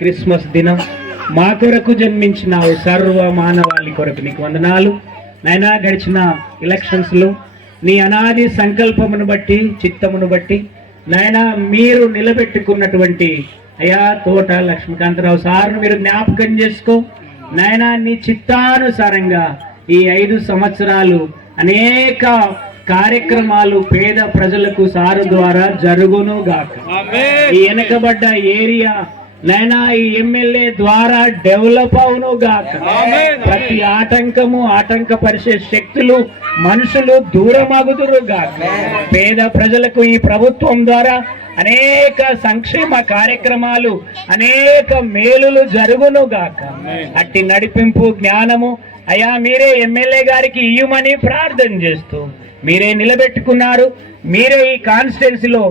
Christmas దినం మా కొరకు జన్మించినావు, సర్వ మానవాళి కొరకు నీకు వందనాలు నైనా. గడిచిన ఎలక్షన్స్ లో నీ అనాది సంకల్పమును బట్టి, చిత్తమును బట్టి నాయనా మీరు నిలబెట్టుకున్నటువంటి అయ్యా తోట లక్ష్మీకాంతరావు సార్ను మీరు జ్ఞాపకం చేసుకో నాయనా. నీ చిత్తానుసారంగా ఈ 5 సంవత్సరాలు అనేక కార్యక్రమాలు పేద ప్రజలకు సారు ద్వారా జరుగును గాక. ఈ వెనకబడ్డ ఏరియా నైనా ఈ ఎమ్మెల్యే ద్వారా డెవలప్ అవును గాక. ప్రతి ఆటంకము, ఆటంకపరిచే శక్తులు, మనుషులు దూరమగుదురు గాక. పేద ప్రజలకు ఈ ప్రభుత్వం ద్వారా అనేక సంక్షేమ కార్యక్రమాలు, అనేక మేలులు జరుగును గాక. అట్టి నడిపింపు, జ్ఞానము అయ్యా మీరే ఎమ్మెల్యే గారికి ఇయ్యమని ప్రార్థన చేస్తూ మీరే నిలబెట్టుకున్నారు. మీరే ఈ కాన్స్టిట్యున్సీలో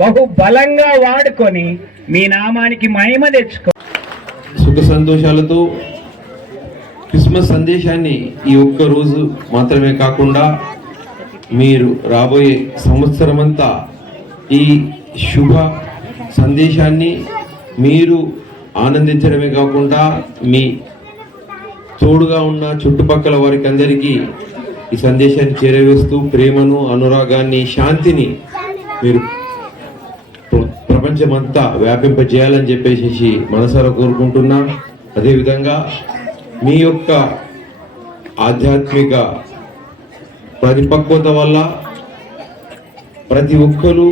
బహు బలంగా వాడుకొని మీ నామానికి మహిమ తెచ్చుకో. సుఖ సంతోషాలతో క్రిస్మస్ సందేశాన్ని ఈ ఒక్క రోజు మాత్రమే కాకుండా మీరు రాబోయే సంవత్సరం అంతా ఈ శుభ సందేశాన్ని మీరు ఆనందించడమే కాకుండా మీ తోడుగా ఉన్న చుట్టుపక్కల వారికి అందరికీ ఈ సందేశాన్ని చేరవేస్తూ ప్రేమను, అనురాగాన్ని, శాంతిని మీరు ప్రపంచమంతా వ్యాపింపజేయాలని చెప్పేసి మనసారా కోరుకుంటున్నా. అదేవిధంగా మీ యొక్క ఆధ్యాత్మిక పరిపక్వత వల్ల ప్రతి ఒక్కరూ,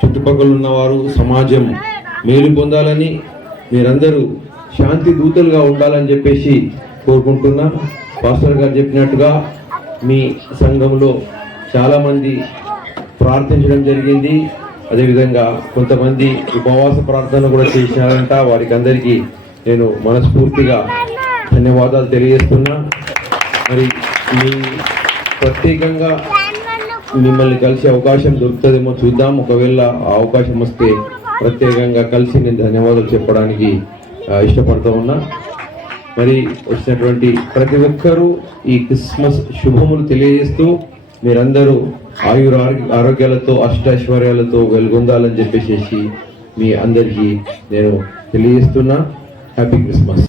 చుట్టుపక్కల ఉన్నవారు, సమాజం మేలు పొందాలని, మీరందరూ శాంతి దూతలుగా ఉండాలని చెప్పేసి కోరుకుంటున్నా. పాస్టర్ గారు చెప్పినట్టుగా మీ సంఘంలో చాలామంది ప్రార్థించడం జరిగింది. అదేవిధంగా కొంతమంది ఉపవాస ప్రార్థన కూడా చేసినారంట. వారికి అందరికీ నేను మనస్ఫూర్తిగా ధన్యవాదాలు తెలియజేస్తున్నా. మరి మీ ప్రత్యేకంగా మిమ్మల్ని కలిసే అవకాశం దొరుకుతుందేమో చూద్దాం. ఒకవేళ ఆ అవకాశం వస్తే ప్రత్యేకంగా కలిసి నేను ధన్యవాదాలు చెప్పడానికి ఇష్టపడుతూ ఉన్నా. మరి వచ్చినటువంటి ప్రతి ఒక్కరూ ఈ క్రిస్మస్ శుభములు తెలియజేస్తూ మీరందరూ ఆరోగ్యాలతో, అష్టైశ్వర్యాలతో వెలుగొందాలని చెప్పేసి మీ అందరికీ నేను తెలియజేస్తున్నా. Happy Christmas.